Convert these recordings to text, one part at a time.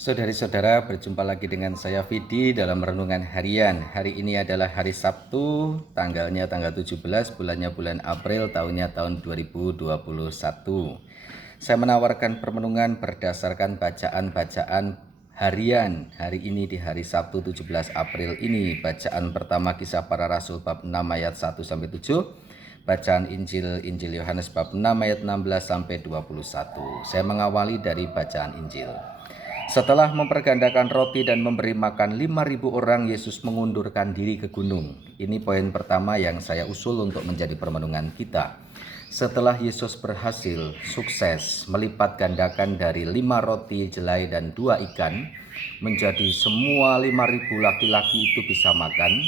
Saudari-saudara, berjumpa lagi dengan saya Vidi dalam renungan harian. Hari ini adalah hari Sabtu, tanggalnya tanggal 17, bulannya bulan April, tahunnya tahun 2021. Saya menawarkan permenungan berdasarkan bacaan-bacaan harian. Hari ini di hari Sabtu 17 April ini, bacaan pertama Kisah Para Rasul bab 6 ayat 1 sampai 7. Bacaan Injil Yohanes bab 6 ayat 16 sampai 21. Saya mengawali dari bacaan Injil. Setelah mempergandakan roti dan memberi makan 5.000 orang, Yesus mengundurkan diri ke gunung. Ini poin pertama yang saya usul untuk menjadi permenungan kita. Setelah Yesus berhasil sukses melipat gandakan dari 5 roti jelai dan 2 ikan, menjadi semua 5.000 laki-laki itu bisa makan.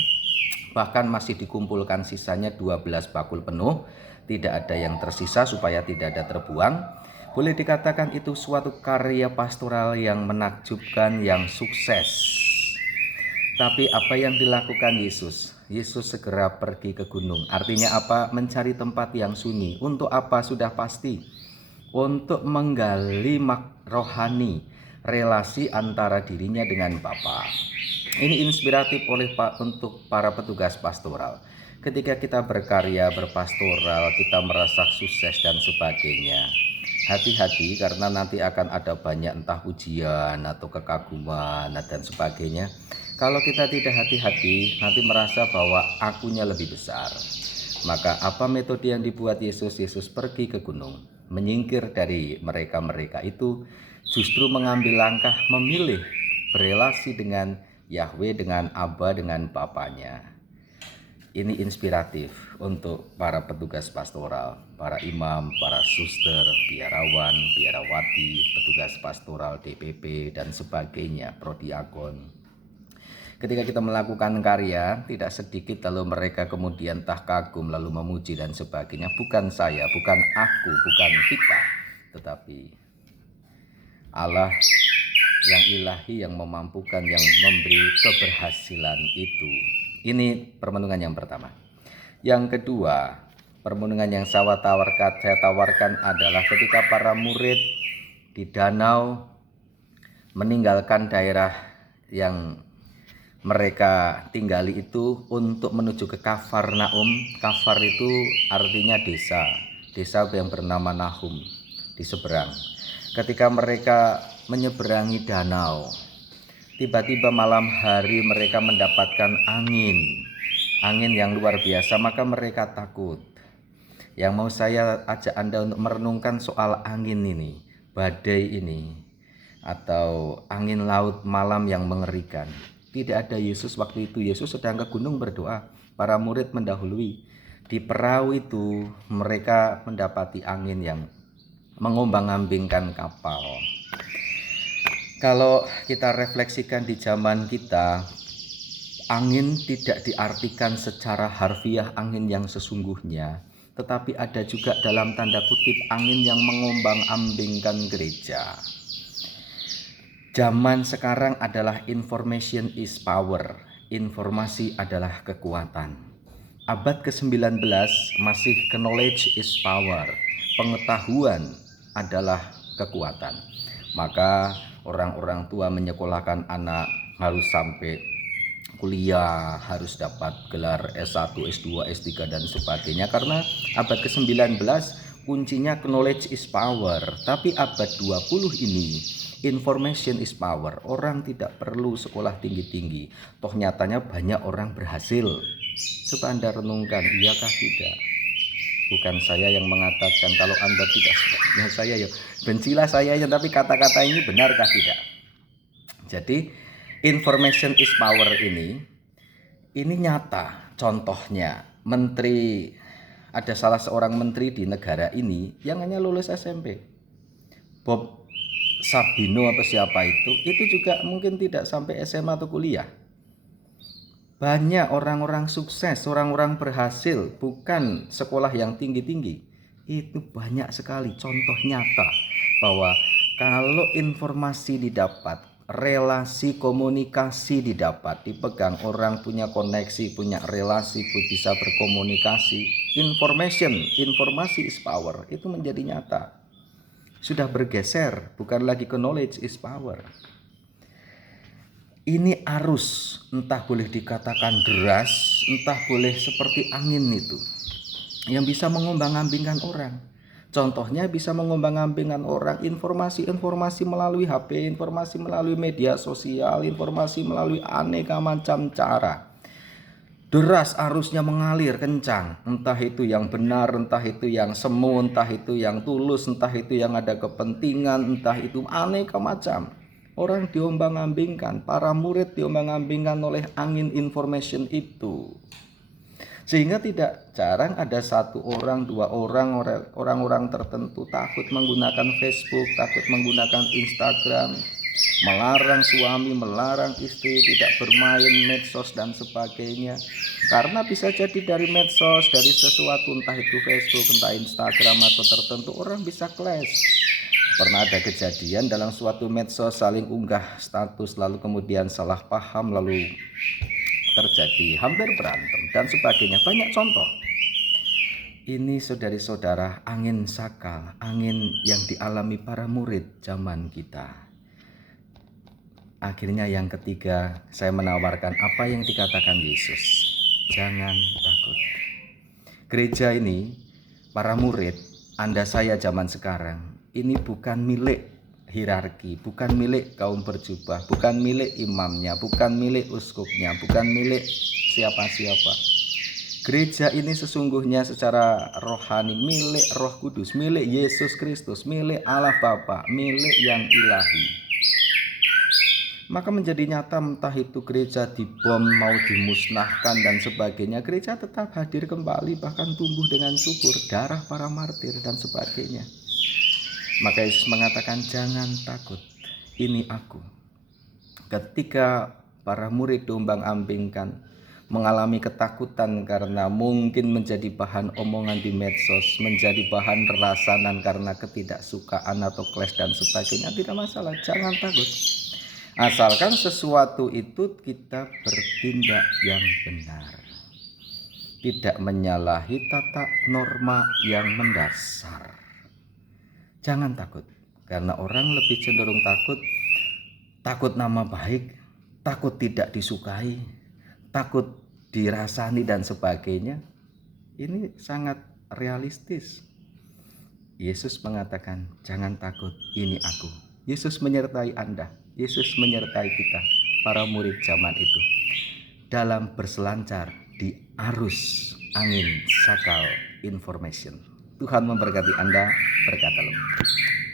Bahkan masih dikumpulkan sisanya 12 bakul penuh, tidak ada yang tersisa supaya tidak ada terbuang. Boleh dikatakan itu suatu karya pastoral yang menakjubkan, yang sukses. Tapi apa yang dilakukan Yesus? Yesus segera pergi ke gunung. Artinya apa? Mencari tempat yang sunyi. Untuk apa? Sudah pasti. Untuk menggali rohani, relasi antara dirinya dengan Bapa. Ini inspiratif untuk para petugas pastoral. Ketika kita berkarya, berpastoral, kita merasa sukses dan sebagainya. Hati-hati karena nanti akan ada banyak entah ujian atau kekaguman dan sebagainya. Kalau kita tidak hati-hati, nanti merasa bahwa akunya lebih besar. Maka apa metode yang dibuat Yesus? Yesus pergi ke gunung, menyingkir dari mereka-mereka itu, justru mengambil langkah memilih berelasi dengan Yahweh, dengan Aba, dengan Bapaknya. Ini inspiratif untuk para petugas pastoral, para imam, para suster, biarawan, biarawati, petugas pastoral, DPP, dan sebagainya, prodiakon. Ketika kita melakukan karya, tidak sedikit lalu mereka kemudian tak kagum lalu memuji dan sebagainya. Bukan saya, bukan aku, bukan kita, tetapi Allah yang ilahi, yang memampukan, yang memberi keberhasilan itu. Ini permenungan yang pertama. Yang kedua, permenungan yang saya tawarkan adalah ketika para murid di danau meninggalkan daerah yang mereka tinggali itu untuk menuju ke Kafarnaum. Kafar itu artinya desa, desa yang bernama Nahum di seberang. Ketika mereka menyeberangi danau, tiba-tiba malam hari mereka mendapatkan angin yang luar biasa, maka mereka takut. Yang mau saya ajak Anda untuk merenungkan soal angin ini, badai ini, atau angin laut malam yang mengerikan. Tidak ada Yesus waktu itu. Yesus sedang ke gunung berdoa, para murid mendahului. Di perahu itu mereka mendapati angin yang mengombang-ambingkan kapal. Kalau kita refleksikan di zaman kita, angin tidak diartikan secara harfiah angin yang sesungguhnya, tetapi ada juga dalam tanda kutip angin yang mengombang-ambingkan gereja. Zaman sekarang adalah information is power, informasi adalah kekuatan. Abad ke-19 masih knowledge is power, pengetahuan adalah kekuatan. Maka orang-orang tua menyekolahkan anak harus sampai kuliah, harus dapat gelar S1, S2, S3 dan sebagainya, karena abad ke-19 kuncinya knowledge is power. Tapi abad 20 ini information is power. Orang tidak perlu sekolah tinggi-tinggi, toh nyatanya banyak orang berhasil. Coba Anda renungkan, iyakah tidak? Bukan saya yang mengatakan, kalau Anda tidak suka dengan saya ya bencilah saya ya, tapi kata-kata ini benarkah tidak? Jadi information is power ini nyata. Contohnya ada salah seorang menteri di negara ini yang hanya lulus SMP, Bob Sabino apa siapa itu juga mungkin tidak sampai SMA atau kuliah. Banyak orang-orang sukses, orang-orang berhasil, bukan sekolah yang tinggi-tinggi. Itu banyak sekali contoh nyata bahwa kalau informasi didapat, relasi komunikasi didapat, dipegang, orang punya koneksi, punya relasi, bisa berkomunikasi, informasi is power, itu menjadi nyata. Sudah bergeser, bukan lagi knowledge is power. Ini arus, entah boleh dikatakan deras, entah boleh seperti angin itu, yang bisa mengombang-ambingkan orang. Contohnya bisa mengombang-ambingkan orang informasi-informasi melalui HP, informasi melalui media sosial, informasi melalui aneka macam cara. Deras arusnya mengalir kencang, entah itu yang benar, entah itu yang semu, entah itu yang tulus, entah itu yang ada kepentingan, entah itu aneka macam. Orang diombang-ambingkan, para murid diombang-ambingkan oleh angin information itu. Sehingga tidak jarang ada satu orang, dua orang, orang-orang tertentu takut menggunakan Facebook, takut menggunakan Instagram, melarang suami, melarang istri tidak bermain medsos dan sebagainya. Karena bisa jadi dari medsos, dari sesuatu, entah itu Facebook, entah Instagram atau tertentu, orang bisa clash. Pernah ada kejadian dalam suatu medsos saling unggah status, lalu kemudian salah paham, lalu terjadi hampir berantem dan sebagainya. Banyak contoh. Ini saudari-saudara, angin sakal, angin yang dialami para murid zaman kita. Akhirnya yang ketiga, saya menawarkan apa yang dikatakan Yesus. Jangan takut. Gereja ini, para murid, Anda saya zaman sekarang, ini bukan milik hierarki, bukan milik kaum berjubah, bukan milik imamnya, bukan milik uskupnya, bukan milik siapa-siapa. Gereja ini sesungguhnya secara rohani milik Roh Kudus, milik Yesus Kristus, milik Allah Bapa, milik yang ilahi. Maka menjadi nyata entah itu gereja dibom, mau dimusnahkan dan sebagainya, gereja tetap hadir kembali, bahkan tumbuh dengan subur, darah para martir dan sebagainya. Maka Yesus mengatakan, jangan takut, ini aku. Ketika para murid diombang-ambingkan, mengalami ketakutan karena mungkin menjadi bahan omongan di medsos, menjadi bahan rasanan karena ketidaksukaan atau clash dan sebagainya, tidak masalah, jangan takut. Asalkan sesuatu itu kita bertindak yang benar, tidak menyalahi tata norma yang mendasar. Jangan takut, karena orang lebih cenderung takut nama baik, takut tidak disukai, takut dirasani dan sebagainya. Ini sangat realistis. Yesus mengatakan, jangan takut, ini aku. Yesus menyertai Anda, Yesus menyertai kita, para murid zaman itu, dalam berselancar di arus angin sakal information. Tuhan memberkati Anda, berkata